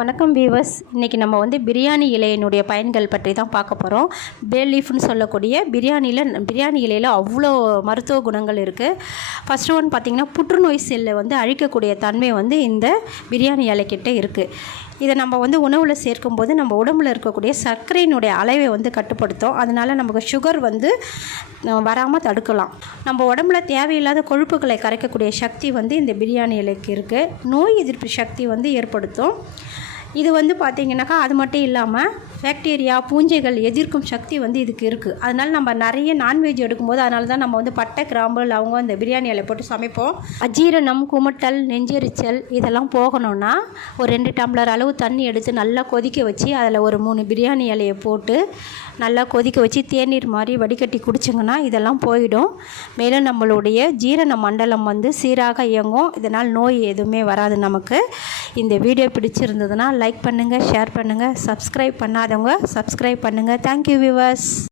வணக்கம் வீவர்ஸ். இன்றைக்கி நம்ம பிரியாணி இலையினுடைய பயன்கள் பற்றி தான் பார்க்க போகிறோம். பே லீஃப்னு சொல்லக்கூடிய பிரியாணி இலையில் அவ்வளோ மருத்துவ குணங்கள் இருக்குது. ஃபஸ்ட்டு ஒன் பார்த்திங்கன்னா, புற்றுநோய் செல்லை அழிக்கக்கூடிய தன்மை இந்த பிரியாணி இலைக்கிட்ட இருக்குது. இதை நம்ம உணவில் சேர்க்கும்போது நம்ம உடம்புல இருக்கக்கூடிய சர்க்கரையினுடைய அளவை கட்டுப்படுத்தும். அதனால் நமக்கு சுகர் வராமல் தடுக்கலாம். நம்ம உடம்புல தேவையில்லாத கொழுப்புகளை கரைக்கக்கூடிய சக்தி இந்த பிரியாணி இலைக்கு இருக்குது. நோய் எதிர்ப்பு சக்தி ஏற்படுத்தும். இது பார்த்திங்கனாக்கா, அது மட்டும் இல்லாமல் பாக்டீரியா, பூஞ்சைகள் எதிர்க்கும் சக்தி இதுக்கு இருக்குது. அதனால் நம்ம நிறைய நான்வெஜ் எடுக்கும்போது அதனால தான் நம்ம பட்டை, கிராம்பு, லவங்கம் இந்த பிரியாணி இலை போட்டு சமைப்போம். அஜீரணம், குமட்டல், நெஞ்செரிச்சல் இதெல்லாம் போகணும்னா ஒரு 2 டம்ளர் அளவு தண்ணி எடுத்து நல்லா கொதிக்க வச்சு அதில் ஒரு 3 பிரியாணி இலையை போட்டு நல்லா கொதிக்க வச்சு தேநீர் மாதிரி வடிகட்டி குடிச்சிங்கன்னா இதெல்லாம் போயிடும். மேலும் நம்மளுடைய ஜீரண மண்டலம் சீராக இயங்கும். இதனால் நோய் எதுவுமே வராது நமக்கு. இந்த வீடியோ பிடிச்சிருந்ததுன்னா லைக் பண்ணுங்கள், ஷேர் பண்ணுங்கள், சப்ஸ்கிரைப் பண்ணாதவங்க சப்ஸ்கிரைப் பண்ணுங்கள். Thank you viewers.